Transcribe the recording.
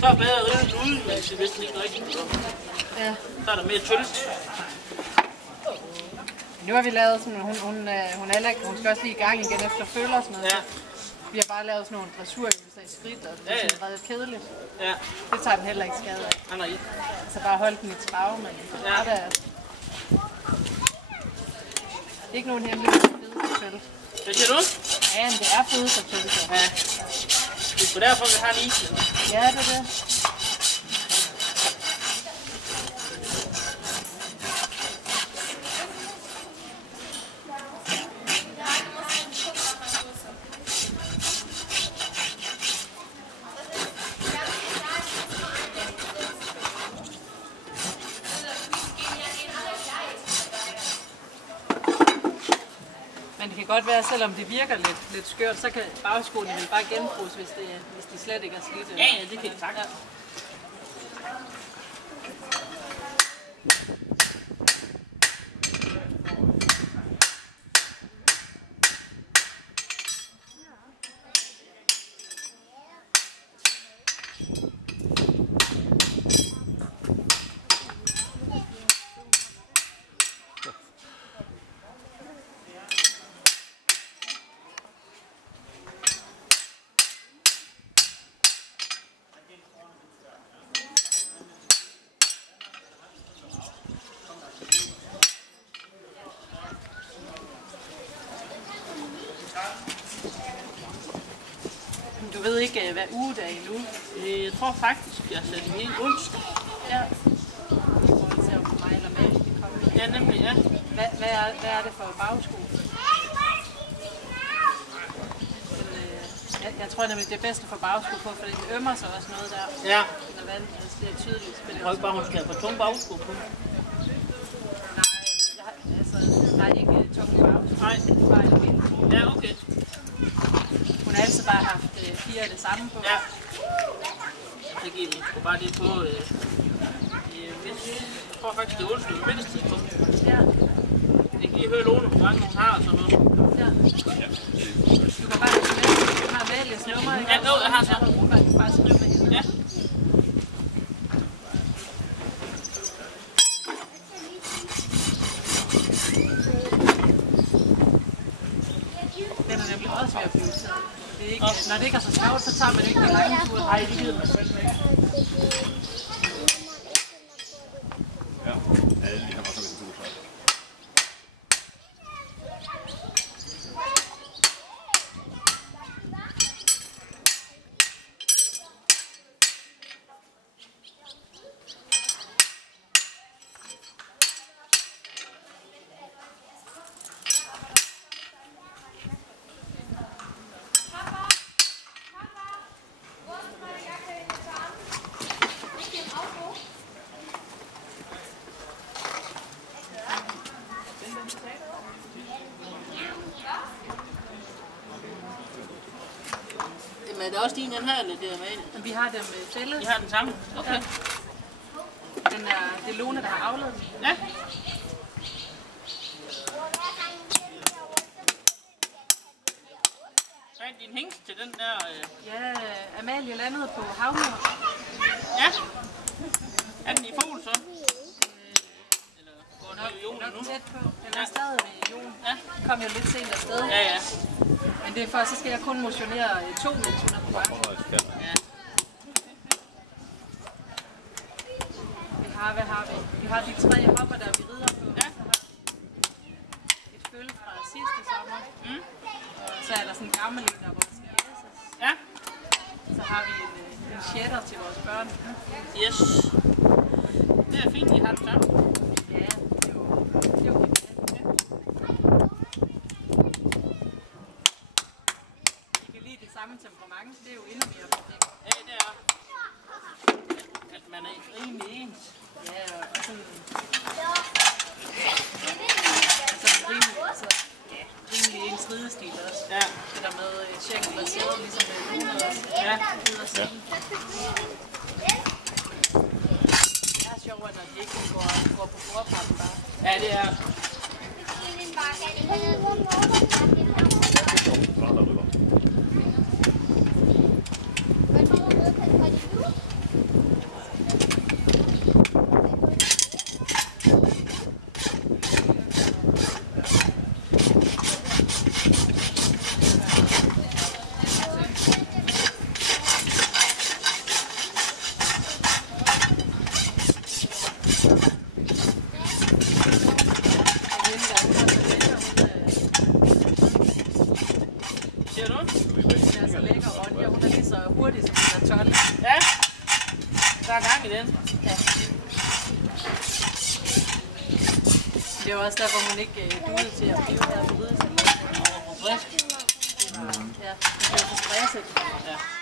Så er det bedre at rive den ude, hvis den ikke rigtig går. Ja. Så er der mere tyndt. Nu har vi lavet sådan, hun skal også lige i gang igen efter følger og sådan noget. Ja. Vi har bare lavet sådan nogle dressurøvelser i skridt, og det er sådan meget kedeligt. Ja. Det tager den heller ikke skade af. Ah, nej. Så bare holde den i trave, men Ja. det er ikke nogen hemmelighed fødselsfølge. Hvad siger du? Ja, men det er fødselsfølge. Ja. Det er sgu derfor, vi har en is. Ja, det er det. Men det kan godt være, selvom det virker lidt skørt, så kan bagskoene vel bare genbruges, hvis de slet ikke er slidte. Ja, det kan jeg sagt. Ja. Du ved ikke, hvad ugedag er endnu? Jeg tror faktisk, jeg sætter den helt onsdag. Ja. I forhold til, om mig eller Mads kan komme. Ja, nemlig, ja. Hvad er det for bagsko? Jeg tror nemlig, det er bedst at få bagsko på, for det ømmer sig også noget der. Ja. Når vandet bliver tydeligt. Jeg tror ikke bare, hun skal have for tung bagsko på. Nej, ikke tunge bagsko. Nej. Bare almindelig. Ja, okay. Hun har altid bare haft 4 af det samme på. Ja. Så giver vi sgu bare det på. Jeg tror faktisk, det er onsdag med middagstidspunkt. Ja. Jeg kan lige høre Lone, hvor mange hun har og sådan noget. Ja. Du kan bare skrive med. Du har Amalies nummer, ikke? Ja, jeg har så. Du kan bare skrive med hende. Ja. Den er nemlig også ved at blive taget. Det er ikke, når det ikke er så sjovt, så tager man ikke de lange ture. Nej, det gider man selv ikke. Ja, alle de har også en tur. Men er det også din, den her, eller det er med? Vi har dem fælles. I har den samme? Okay. Ja. Det er Lone, der har afledt den. Ja. Så er din hængst til den der... Ja, Amalie landede på havmur. Ja. Er den i fugl så? Eller går den i jorden nu? Tæt på. Den er stadig ved jorden. Ja. Kom jo lidt sent afsted. Ja, ja. Men det er for, så skal jeg kun motionere 2 mens hun er på vej. Ja. Hvad har vi? Vi har de 3 hopper, der vi rider på. Ja. Et følge fra sidste sommer. Og så er der sådan en gammel en, der hvor der skal læses. Ja. Så har vi en shader til vores børn. Yes. Det er fint, I har den samme. Ja, det er jo helt fedt. I kan lide det samme temperament, det er jo endnu mere perfekt. Ja, det er. At man er rimelig ens. Ja, og sådan... rimelig ens ridestil også. Ja. Det der med schenkel og sæde, ligesom med Lune også. Ja. Det er sjovt, når de ikke går på bordpappen bare. Ja, det er. er så lækker, Ronja. Hun er lige så hurtig som den er 12. Ja, der er gang i den. Ja. Det er jo også derfor, hun ikke duede til at blive her på ridesalen. Og frisk. Ja, det bliver for stresset. Ja.